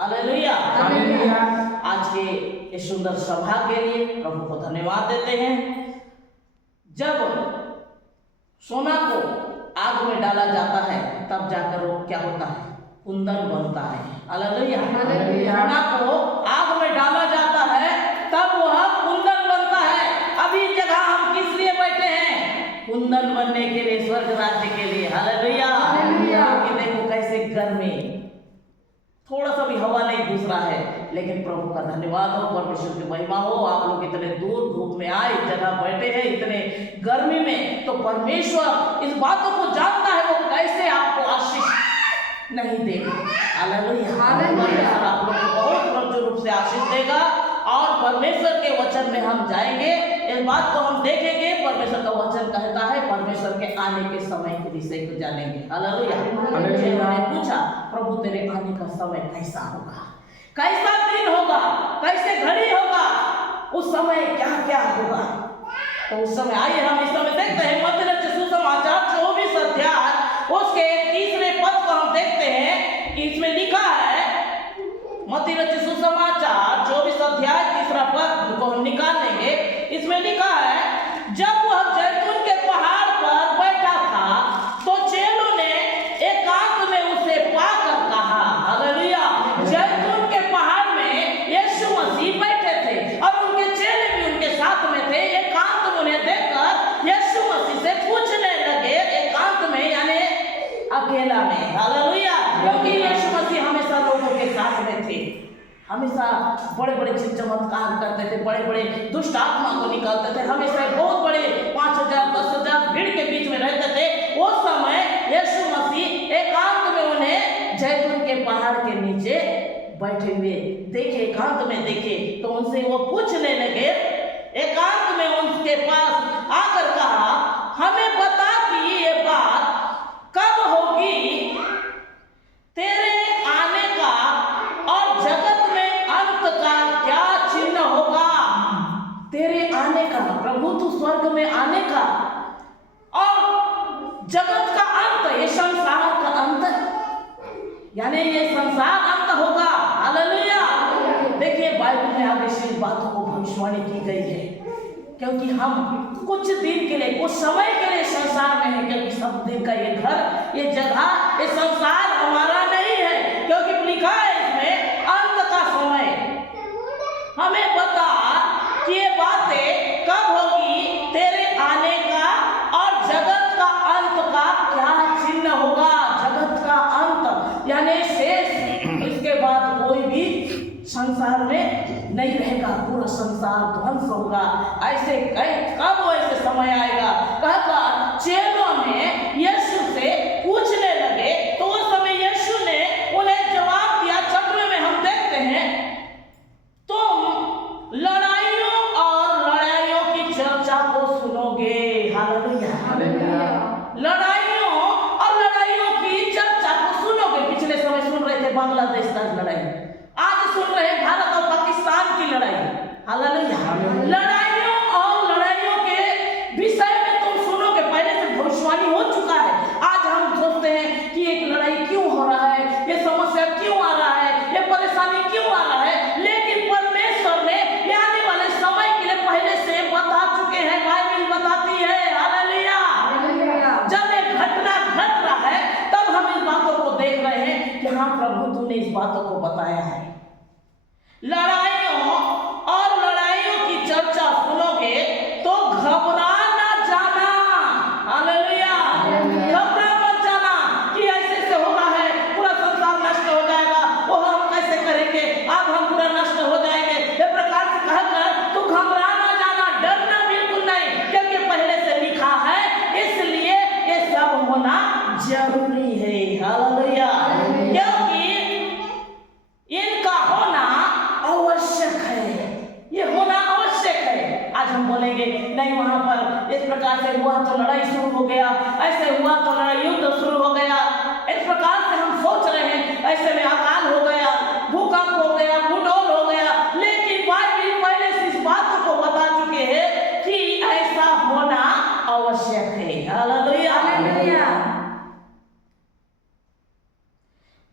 Hallelujah. Hallelujah. आज के इस सुंदर सभा के लिए प्रभु को धन्यवाद देते हैं। जब सोना को आग में डाला जाता है तब जाकर वो क्या होता है, कुंदन बनता है। हालेलुया। हालेलुया। सोना को आग में डाला जाता है तब वह कुंदन बनता है। अभी जगह हम किस लिए बैठे हैं? कुंदन बनने के लिए, स्वर्ग राज्य के लिए। हालेलुया। हालेलुया। कि देखो कैसे घर में थोड़ा सा भी हवा नहीं घुस रहा है, लेकिन प्रभु का धन्यवाद हो, परमेश्वर की महिमा हो। आप लोग इतने दूर धूप में आए, जगह बैठे हैं इतने गर्मी में, तो परमेश्वर इस बातों को जानता है वो कैसे आपको आशीष नहीं देगा। हालेलुया। परमेश्वर आप लोग को बहुत प्रचुर रूप से आशीष देगा और परमेश्वर के वचन में हम जाएंगे, इस बात को हम देखेंगे। परमेश्वर का वचन कहता है परमेश्वर के आने के समय के विषय को जानेंगे। हालेलुया। उन्होंने पूछा, प्रभु तेरे आने का समय कैसा होगा, कैसा दिन होगा, कैसे घड़ी होगा, उस समय क्या क्या होगा? तो उस समय आइए हम इस समय देखते हैं मत्ती रचित सुसमाचार 24 अध्याय उसके 30वें पद को हम देखते हैं कि इसमें लिखा है, मत्ती रचित सुसमाचार 24 अध्याय 3 पद को हम निकाल लेंगे। इसमें लिखा है, जब वह जैतून के पहाड़ पर बैठा था तो चेलों ने एकांत में उसे पाकर कहा। हालेलुया। जैतून के पहाड़ में यीशु मसीह बैठे थे और उनके चेले भी उनके साथ में थे। एकांत में उन्हें देखकर यीशु मसीह से पूछने लगे, एकांत में यानी अकेला में। हालेलुया। क्योंकि यीशु मसीह हमेशा लोगों के साथ में थे, हमेशा बड़े बड़े चमत्कार करते थे, बड़े बड़े दुष्ट आत्मा को निकालते थे, हमेशा बहुत बड़े 5000 10,000 भीड़ के बीच में रहते थे। उस समय यीशु मसीह एकांत में उन्हें जैतून के पहाड़ के नीचे बैठे हुए देखे, एकांत में देखे। तो उनसे वो पूछने लगे, एकांत में उनके पास आकर कहा, हमें बता कि ये बात कब होगी, तेरे आने का और जगत में अंत का क्या चिन्ह होगा? तेरे आने का, प्रभु तू स्वर्ग में आने का, और जगत का अंत, ये संसार का अंत, यानी ये संसार अंत होगा। हालेलुया। देखिए बाइबल में आगे से बातों को भविष्यवाणी की गई है, क्योंकि हम कुछ दिन के लिए, कुछ समय के लिए संसार में है, क्योंकि सब दिन का ये घर, ये जगह, ये संसार हमारा नहीं है, क्योंकि लिखा है इसमें अंत का समय। हमें बता कि ये बातें कब होगी, तेरे आने का और जगत का अंत का क्या चिन्ह होगा? जगत का अंत यानी शेष, इसके बाद कोई भी संसार में नहीं रहेगा, पूरा संसार ध्वंस होगा। ऐसे कब ऐसे समय आएगा? कहकर चेलों ने यीशु से पूछने लगे, तो उस समय यीशु ने उन्हें जवाब दिया। चक्र में हम देखते हैं, तुम लड़ाइयों और लड़ाइयों की चर्चा को सुनोगे। हालेलुया। लड़ाइयों और लड़ाइयों की चर्चा को सुनोगे। पिछले समय सुन रहे थे बांग्लादेश का लड़ाई, आज सुन रहे हैं भारत और पाकिस्तान की लड़ाई। हालेलुया। लड़ाइयों और लड़ाइयों के विषय में तुम सुनोगे, पहले से भविष्यवाणी हो चुका है। आज हम सोचते हैं कि एक लड़ाई क्यों हो रहा है, ये समस्या क्यों आ रहा है, ये परेशानी क्यों आ रहा है, लेकिन परमेश्वर ने ये आने वाले समय के लिए पहले से बता चुके हैं। बाइबल बताती है। हालेलुया। जब एक घटना घट रहा है तब हम इन बातों को देख रहे हैं कि हाँ प्रभु तूने इस बातों को बताया है। लड़ाइयों और लड़ाइयों की चर्चा सुनोगे तो घबरा ना जाना। हालेलुया। घबरा मत जाना कि ऐसे से होना है, पूरा संसार नष्ट हो जाएगा, वो हम कैसे करेंगे, अब हम पूरा नष्ट हो जाएंगे, ये प्रकार से कहकर तू घबरा ना जाना, डरना बिल्कुल नहीं, क्योंकि पहले से लिखा है, इसलिए ये सब होना जरूरी है। हालेलुया। क्योंकि इनका होना आवश्यक है, ये होना आवश्यक है। आज हम बोलेंगे नहीं, वहां पर इस प्रकार से हुआ तो लड़ाई शुरू हो गया, ऐसे हुआ तो लड़ाई युद्ध शुरू हो गया, इस प्रकार से हम सोच रहे हैं, ऐसे में अकाल हो गया, भूकंप हो गया, भूडोल हो गया, लेकिन बाइबल पहले से इस बात को बता चुके हैं कि ऐसा होना आवश्यक है। हालेलुया।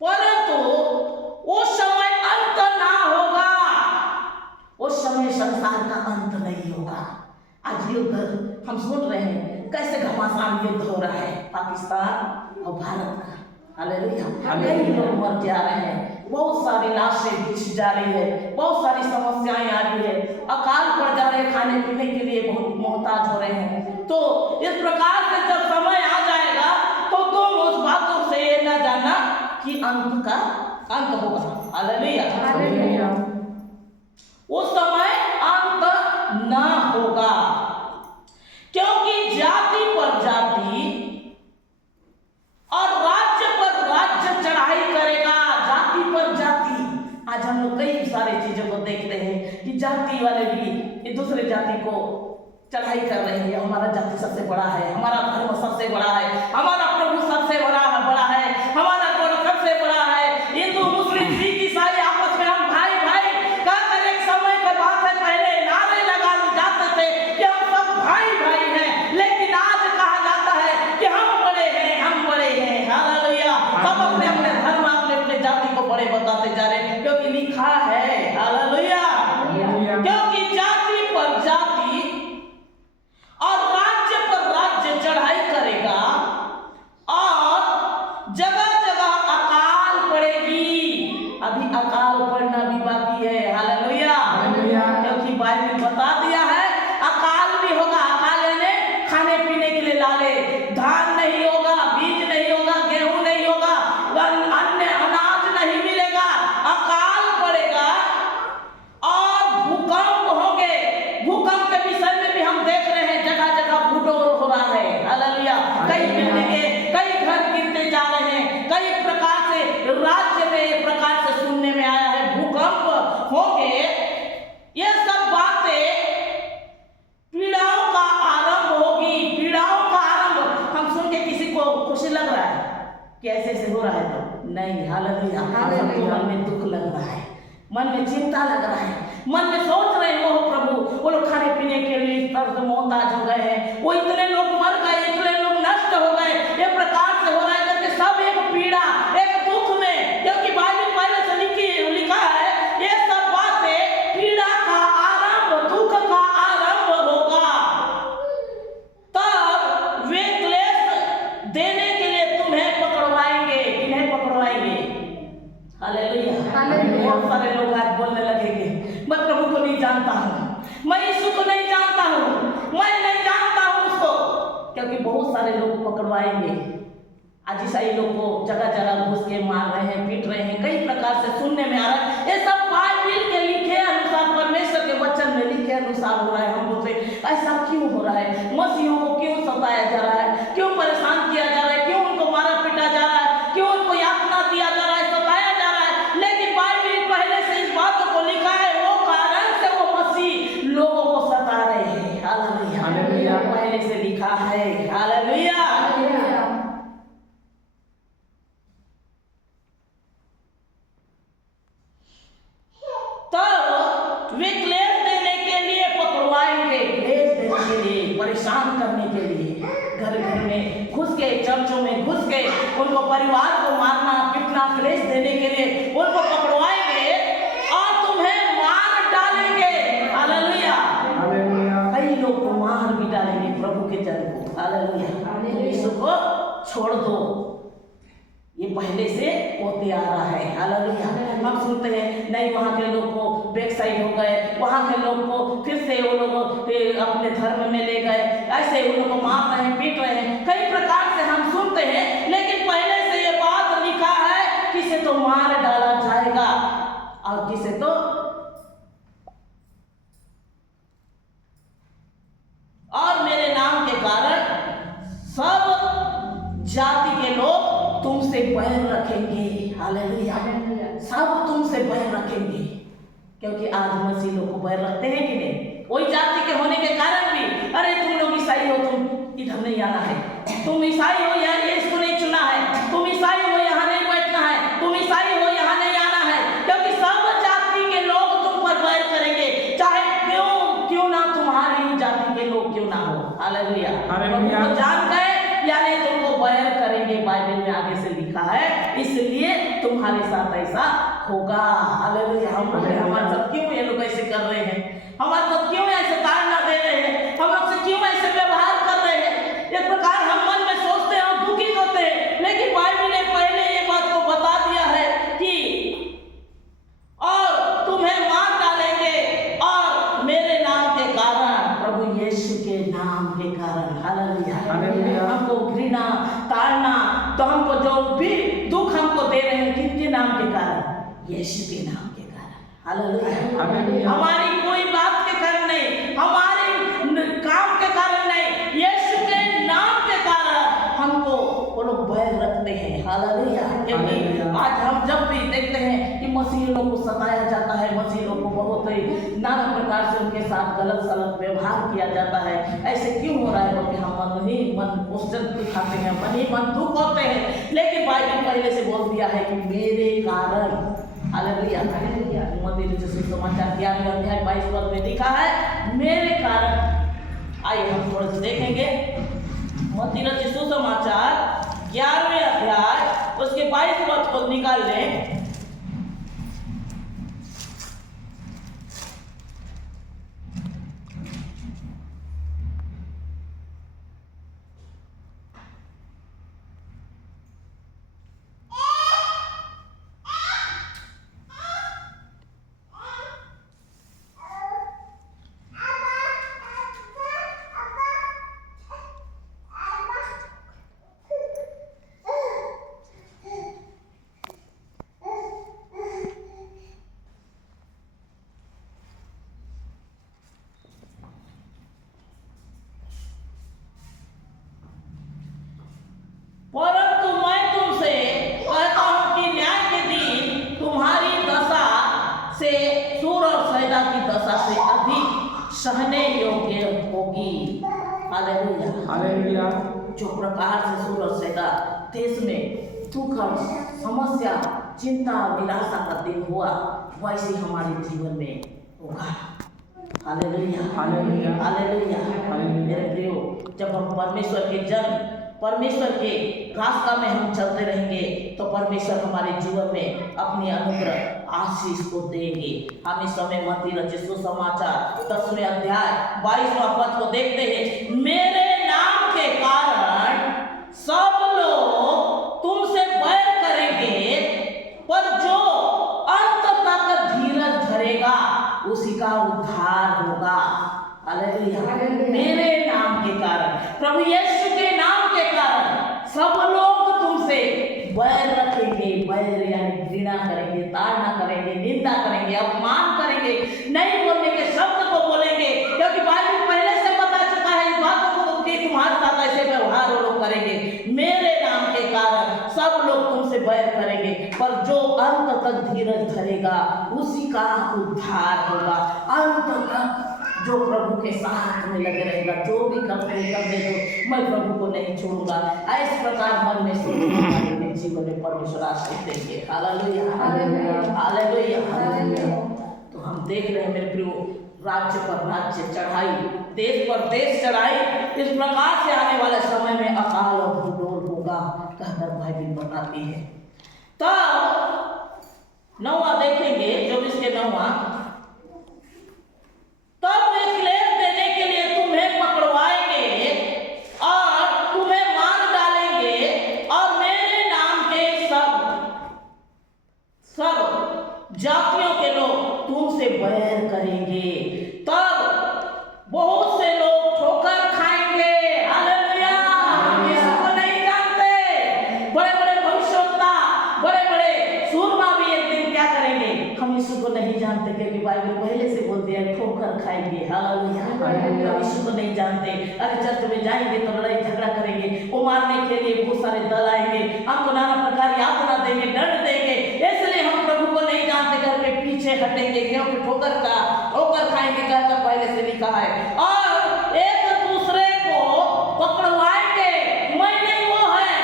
परंतु वो समय संसार का अंत नहीं होगा। आज युद्ध हम सुन रहे हैं कैसे घमासान युद्ध हो रहा है पाकिस्तान और भारत का। हालेलुया। कई लोग मर जा रहे हैं, बहुत सारी लाशें बिछ जा रही है, बहुत सारी समस्याएं आ रही है, अकाल पड़ जा रहे हैं, खाने पीने के लिए बहुत मोहताज हो रहे हैं। तो इस प्रकार से जब समय आ जाएगा तो तुम उस बातों से ये न जानना कि अंत होगा। हालेलुया। उस समय अंत ना होगा, क्योंकि जाति पर जाति और राज्य पर राज्य चढ़ाई करेगा। जाति पर जाति, आज हम लोग कई सारे चीजों को देखते हैं कि जाति वाले भी दूसरे जाति को चढ़ाई कर रहे हैं। हमारा जाति सबसे बड़ा है, हमारा धर्म सबसे बड़ा है, हमारा प्रभु सबसे बड़ा है, हमारा गॉड सबसे बड़ा है। हिंदू मुस्लिम सिख ईसाई आपस में हम भाई भाई कहकर एक समय का बात है, पहले नारे लगा जाते थे कि हम सब भाई भाई हैं, लेकिन आज कहा जाता है कि हम बड़े हैं। हालेलुया। सब अपने अपने धर्म अपने जाति को बड़े बताते जा रहे हैं, क्योंकि लिखा है हालेलुया, क्योंकि जाति पर जाति और राज्य पर राज्य चढ़ाई करेगा और जगह जगह अकाल पड़ेगी। अभी अकाल पड़ना भी बाकी है। हालेलुया। क्योंकि बाइबल बता दिया है अकाल भी होगा। अकाल यानी खाने पीने के लिए लाले, धान नहीं होगा, बीज नहीं होगा, गेहूं नहीं होगा, अन्य अनाज नहीं मिलेगा, अकाल पड़ेगा और भूकंप होंगे। भूकंप के विषय में भी हम देख रहे हैं, जगह जगह भूडोल हो रहा है। हालेलुया। कई बिल्डिंगें, कई घर गिरते जा रहे हैं, कई प्रकार से राज्य में एक प्रकार से सुनने में आया है भूकंप होंगे। ये सब बातें पीड़ाओं का आरंभ होगी। पीड़ाओं का आरंभ हम सुन के किसी को खुशी लग रहा है कि ऐसे ऐसे हो रहा है तो नहीं। हालेलुया। सबको मन में दुख लग रहा है, मन में चिंता लग रहा है, मन में सोच रहे हैं वो प्रभु वो लोग खाने पीने के लिए इस तरह से मोहताज हो गए हैं, वो इतने लोग मर गए, इतने लोग नष्ट हो गए, ये प्रकार से हो रहा है करके सब एक पीड़ा एक दुख में, क्योंकि बाइबल पहले से लिखा है ये सब बातें पीड़ा का आरंभ, दुख का आरंभ होगा। तब वे क्लेश देने के लिए तुम्हें पकड़वाएंगे। किन्हें पकड़वाएंगे? हालेलुया। बहुत सारे लोग आज बोलने लगेंगे मैं प्रभु को नहीं जानता हूँ, मैं यीशु को नहीं जानता हूँ, मैं नहीं जानता हूँ उसको, क्योंकि बहुत सारे लोग पकड़वाएंगे। आज ईसाई लोग को जगह जगह घुस के मार रहे हैं, पीट रहे हैं, कई प्रकार से सुनने में आ रहा है। ये सब बाइबल के लिखे अनुसार, परमेश्वर के वचन में लिखे अनुसार हो रहा है। हम बोलते ऐसा क्यों हो रहा है? मसीहों को क्यों सताया जा रहा है? क्यों परेशान किया जा रहा है? क्यों उनको मारा पीटा जा रहा है? क्यों उनको यातना दिया जा रहा है, सताया जा रहा है? लेकिन बाइबल पहले से इस बात को लिखा है, वो कारण से वो मसीह लोगों को सता रहे हैं। हालेलुया। पहले से लिखा है। हालेलुया। तब वे क्लेश देने के लिए पकड़वाएंगे, क्लेश देने के लिए, परेशान करने के लिए, घर घर में घुस के, चर्चों में घुस के उनको परिवार को मारना पीटना, क्लेश देने के लिए उनको पकड़वाएंगे और तुम्हें मार डालेंगे। हालेलुया। कई लोग को मार भी डालेंगे प्रभु के जन को। हालेलुया। यीशु को छोड़ दो, ये पहले से होते आ रहा है। हालेलुया। हम सुनते हैं नहीं वहाँ के लोग को बैक साइड हो गए, वहाँ के लोग को फिर से वो लोग अपने धर्म में ले गए, ऐसे वो लोग को मार रहे हैं, पीट रहे हैं, कई प्रकार से हम सुनते हैं। लेकिन पहले से ये बात लिखा है किसे तो मार डाला जाएगा और किसे तो और मेरे नाम के कारण सब जाति के लोग तुमसे बैर रखेंगे। हालेलुया। सब तुमसे बैर रखेंगे, क्योंकि आज मसीह लोग को बैर रखते हैं कि नहीं? वही जाति के होने के कारण भी, अरे तुम लोग ईसाई हो, तुम इधर नहीं आना है, तुम ईसाई हो यार ये इसको नहीं चुना है, तुम ईसाई हो यहाँ नहीं बैठना है, तुम ईसाई हो यहाँ नहीं आना है, क्योंकि सब जाति के लोग तुम पर बैर करेंगे, चाहे क्यों ना तुम्हारी जाति के लोग क्यों ना हो। हालेलुया। तुमको जान गए यानी तुमको बैर करेंगे, बाइबल में आगे से लिखा है, इसलिए तुम्हारे साथ ऐसा होगा। हालेलुया। हम बोले हमारे साथ क्यों ये लोग ऐसे कर रहे हैं, हमारे साथ क्यों ऐसे ताड़ना दे रहे हैं, हम लोग से क्यों ऐसे व्यवहार कर रहे हैं। इस प्रकार हम मन में सोचते हैं और दुखित होते हैं, लेकिन बाइबल ने पहले ये बात को बता दिया है कि और तुम्हें मार डालेंगे और मेरे नाम के कारण, प्रभु यीशु के नाम के कारण। हालेलुया। हमको घृणा ताड़ना, तो हमको जो भी दुख हमको दे रहे हैं किसके नाम के कारण, यीशु के नाम के कारण। हालेलुया। हमारी कोई बात के कारण नहीं, हमारे काम के कारण नहीं, यीशु के नाम के कारण हमको वो लोग बैर रखते हैं। हालेलुया। क्योंकि आज हम जब भी देखते हैं कि मसीह लोग को सताया जाता है, मसीह लोग को बहुत ही नाना प्रकार से उनके साथ गलत सलत व्यवहार किया जाता है, ऐसे क्यों हो रहा है बोल के हम मन क्वेश्चन उठाते हैं, मन ही मन दुख होते हैं। लेकिन बाइबल पहले से बोल दिया है कि मेरे कारण। हालेलुया। मत्ती रचित सुसमाचार 11वें अध्याय 22 पद में लिखा है मेरे कारण। आइए हम थोड़ा सा देखेंगे मत्ती रचित सुसमाचार 11वें अध्याय उसके 22 पद को निकाल लें। परंतु मैं तुमसे कहता हूं कि न्याय के दिन तुम्हारी दशा से सूर और सैदा की दशा से अधिक सहने योग्य होगी। हालेलुया। हालेलुया। जो प्रकार से सूर और सैदा देश में दुख और समस्या, चिंता और निराशा का दिन हुआ, वैसे हमारे जीवन में होगा। हालेलुया। हालेलुया। हालेलुया। मेरे प्रियो, जब हम परमेश्वर के रास्ता में हम चलते रहेंगे तो परमेश्वर हमारे जीवन में अपनी अनुग्रह आशीष को देंगे। हम इस समय मत्ती रचित सुसमाचार 10वें अध्याय 22वां पद को देखते हैं। मेरे नाम के कारण सब लोग तुमसे बैर करेंगे, पर जो अंत तक धीरज धरेगा उसी का उद्धार होगा। हालेलुया। मेरे नाम के कारण, प्रभु यीशु के नाम के कारण सब लोग तुमसे बैर रखेंगे। बैर यानी घृणा करेंगे, ताड़ना करेंगे, निंदा करेंगे, अपमान करेंगे, नहीं बोलने के शब्द को बोलेंगे, क्योंकि बाइबल पहले से बता चुका है इस बातों को कि तुम्हारे साथ ऐसे व्यवहार वो लोग करेंगे। मेरे नाम के कारण सब लोग तुमसे बैर करेंगे, पर जो अंत तक धीरज धरेगा उसी का उद्धार होगा। अंत तक जो प्रभु के साथ में लगे रहेगा, जो भी करते दो, मैं प्रभु को नहीं छोड़ूंगा, इस प्रकार मन में सोचने जीवन में परमेश्वर आशीष देंगे। हालेलुया। हालेलुया। हालेलुया। तो हम देख रहे हैं मेरे प्रियो, राज्य पर राज्य चढ़ाई, देश पर देश चढ़ाई, इस प्रकार से आने वाले समय में अकाल और भूडोल होगा कहकर बाइबल बताती है। तब 9वां देखेंगे 24 के 9वां, तब वे क्लेश देने के लिए तुम्हें पकड़वाएंगे और तुम्हें मार डालेंगे और मेरे नाम के सब जातियों के लोग तुमसे बैर करेंगे। तब बहुत से लोग ठोकर खाएंगे। हालेलुया। यीशु को नहीं जानते, बड़े बड़े भविष्यवक्ता, बड़े बड़े सूरमा भी एक दिन क्या करेंगे, हम यीशु को नहीं जानते, क्योंकि बाइबल पहले से बोल दिया ठोकर खाएंगे। हालेलुया। यीशु को नहीं जानते, अरे चर्च में जाएंगे तो लड़ाई झगड़ा करेंगे, वो मारने के लिए बहुत सारे दल आएंगे, हमको नाना प्रकार की यातना देंगे, दंड देंगे, इसलिए हम प्रभु को नहीं जानते करके पीछे हटेंगे, क्योंकि ठोकर खाएंगे कहकर पहले से लिखा है। और एक दूसरे को पकड़वाएंगे, मैं नहीं वो है।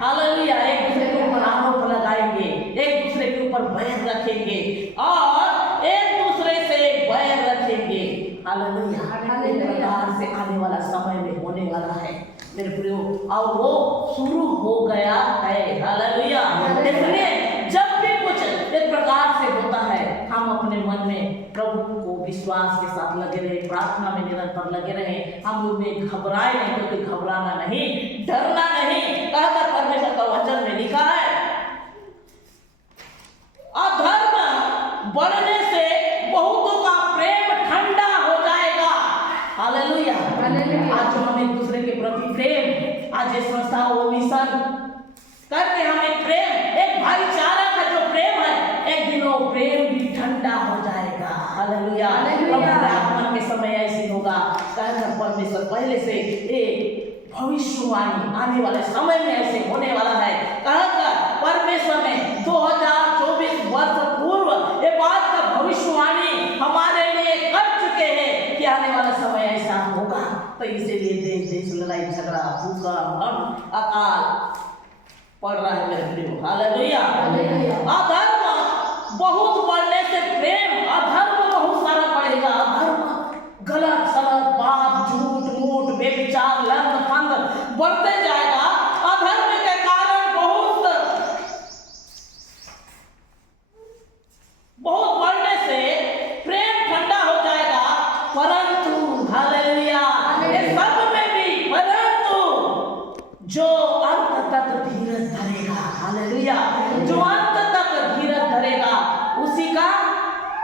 हालेलुया। एक दूसरे के ऊपर आरोप लगाएंगे, एक दूसरे के ऊपर बैर रखेंगे और एक दूसरे से बैर रखेंगे। हालेलुया। इस प्रकार से आने वाला समय में होने वाला है मेरे प्रियो, और वो शुरू हो गया है। हालेलुया। इसलिए जब भी कुछ इस प्रकार हम अपने मन में प्रभु को विश्वास के साथ लगे रहे, प्रार्थना में निरंतर लगे रहे, हम लोग में घबराए नहीं, क्योंकि घबराना नहीं, डरना नहीं। कहकर परमेश्वर का वचन में लिखा है, अधर्म बढ़ने से बहुतों का प्रेम ठंडा हो जाएगा। हालेलुया। आज जो हम एक दूसरे के प्रति प्रेम, आज ये संस्था वो मिशन करते हम एक प्रेम, एक भाईचारा का जो प्रेम है, एक दिन वो प्रेम भी ठंडा हो जाएगा। हालेलुया। आगमन के समय ऐसी होगा। कहकर परमेश्वर पहले से एक भविष्यवाणी आने वाले समय में ऐसे होने वाला है। कहकर परमेश्वर ने 2024 वर्ष पूर्व ये बात का भविष्यवाणी हमारे लिए कर चुके हैं कि आने वाला समय ऐसा होगा। तो इसीलिए देश देश लड़ाई झगड़ा, भूकंप, अकाल पड़ रहा है मेरे प्रियो। हालेलुया। अधर्म बहुत बढ़ने से प्रेम, अधर्म बहुत सारा बढ़ेगा। अधर्म, गलत सलत बात, झूठ मूठ, बेविचार, लंड फंद बढ़ते जाएगा। अधर्म के कारण बहुत बढ़ने से प्रेम ठंडा हो जाएगा। परंतु हालेलुया, ये सब में भी परंतु जो अंत तक धीरज धरेगा, हालेलुया, जो अंत तक धीरज धरेगा उसी का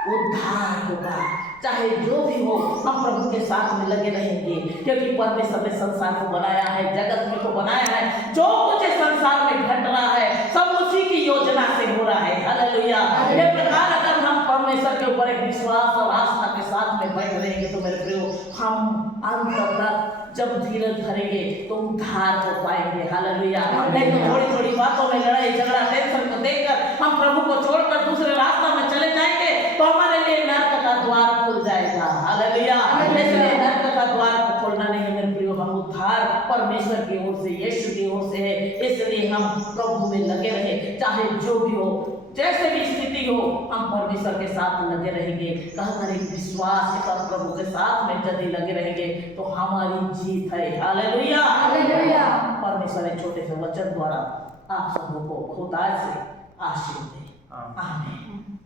उद्धार होगा। चाहे जो भी हो, हम प्रभु के साथ में लगे रहेंगे, क्योंकि परमेश्वर ने संसार को बनाया है, जगत में को बनाया है। जो कुछ संसार में घट रहा है सब उसी की योजना से हो रहा है। हालेलुया। इस प्रकार अगर हम परमेश्वर के ऊपर एक विश्वास और आस्था के साथ में बैठ रहेंगे तो मेरे प्रियो, हम अंत तक जब धीरज धरेंगे तो उद्धार हो पाएंगे। हालेलुया। नहीं तो थोड़ी थोड़ी बातों में लड़ाई झगड़ा, टेंशन को देखकर हम प्रभु को छोड़कर दूसरे रास्ता में चले जाएंगे तो हमारे लिए नरक का द्वार खुल जाएगा। हालेलुया। इसलिए नरक का द्वार को खोलना नहीं है मेरे प्रियो, हम उद्धार परमेश्वर की ओर से, यीशु की ओर से है। इसलिए हम प्रभु में लगे रहे, चाहे जो भी हो, जैसे भी स्थिति हो, हम परमेश्वर के साथ लगे रहेंगे। कहकर एक विश्वास के साथ प्रभु के साथ में यदि लगे रहेंगे तो हमारी जीत है। हालेलुया। परमेश्वर एक छोटे से वचन द्वारा आप सबको खुदा से आशीष दे। आमीन।